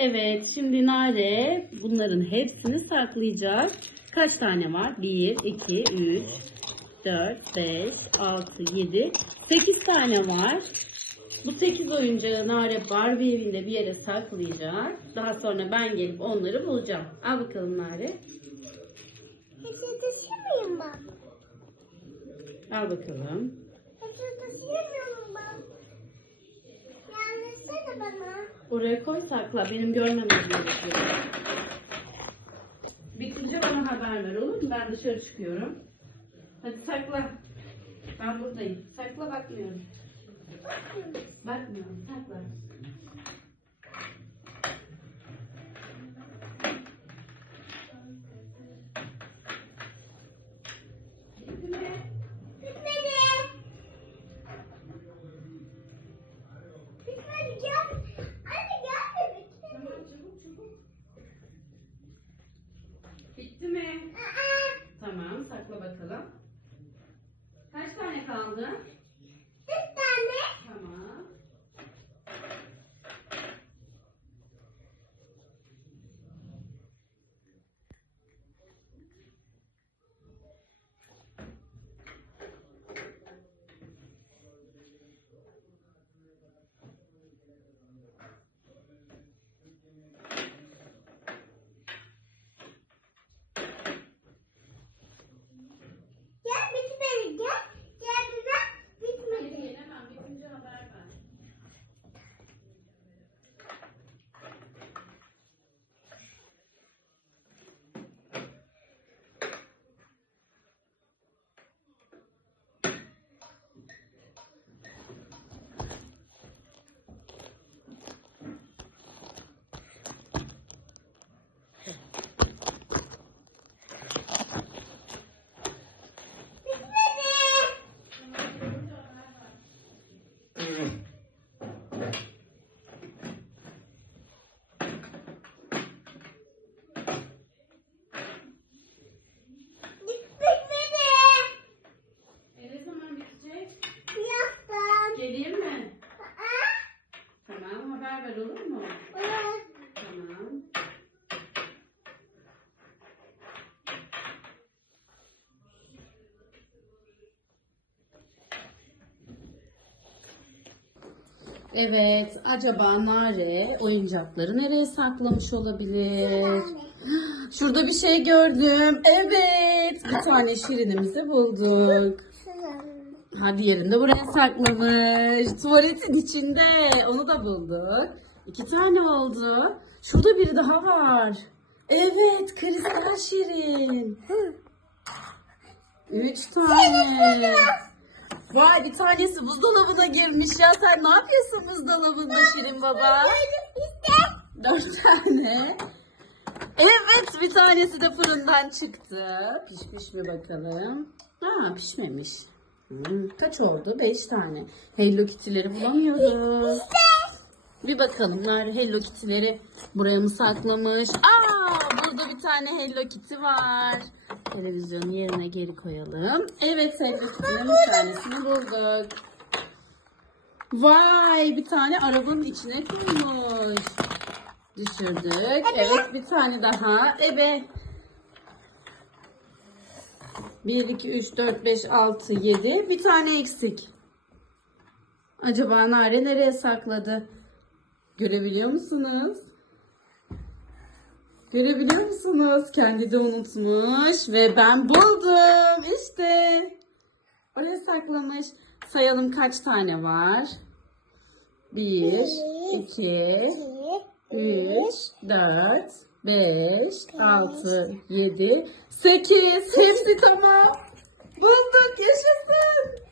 Evet, şimdi Nare bunların hepsini saklayacak. Kaç tane var? 1, 2, 3, 4, 5, 6, 7, 8 tane var. Bu 8 oyuncağı Nare Barbie evinde bir yere saklayacak. Daha sonra ben gelip onları bulacağım. Al bakalım Nare. Hepsi taşımıyorum ben. Al bakalım. Hepsi taşıyamıyorum ben. Yanlış da Oraya koy sakla. Benim görmemem gerekiyor. Bitince bana haber ver olur mu? Ben dışarı çıkıyorum. Hadi sakla. Ben buradayım. Sakla bakmıyorum. Bakmıyorum. Sakla. Bitti mi? Bitmedi. Bitmedi gel. Anne gel de bitmedi. Tamam çabuk çabuk. Bitti mi? Aa, Tamam sakla bakalım. Kaç tane kaldı? Dört tane. Tamam. Gel bitmedi gel. Gel bize. Bitmedi. Gelemem. Bitince haber ver. Bitmedi. Bitmedi. E ne zaman bitecek? Yaptım. Geleyim mi? Aa, Tamam haber ver olur mu? evet. Tamam. Evet, acaba Nare oyuncakları nereye saklamış olabilir? Şurada bir şey gördüm. Evet, bir tane şirinimizi bulduk. Ha diğerini de buraya saklamış. Tuvaletin içinde. Onu da bulduk. İki tane oldu. Şurada biri daha var. Evet, kristal şirin. Üç tane. Vay bir tanesi buzdolabına girmiş ya. Sen ne yapıyorsun buzdolabında Şirin baba? Dört tane. Evet bir tanesi de fırından çıktı. Pişmiş mi bakalım? Ha pişmemiş. Hmm, kaç oldu? Beş tane. Hello Kitty'leri bulamıyoruz. Bir bakalım nerede Hello Kitty'leri buraya mı saklamış? Aa burada bir tane Hello Kitty var. Televizyonu yerine geri koyalım. Evet Hello bir tanesini bulduk. Vay bir tane arabanın içine koymuş. Düşürdük. Evet bir tane daha. Ebe. 1, 2, 3, 4, 5, 6, 7. Bir tane eksik. Acaba Nare nereye sakladı? Görebiliyor musunuz? Görebiliyor musunuz? Kendi de unutmuş ve ben buldum. İşte. Oraya saklamış. Sayalım kaç tane var? 1, 2, 3, 4, 5, 6, 7, 8. Hepsi tamam. Bulduk. Yaşasın.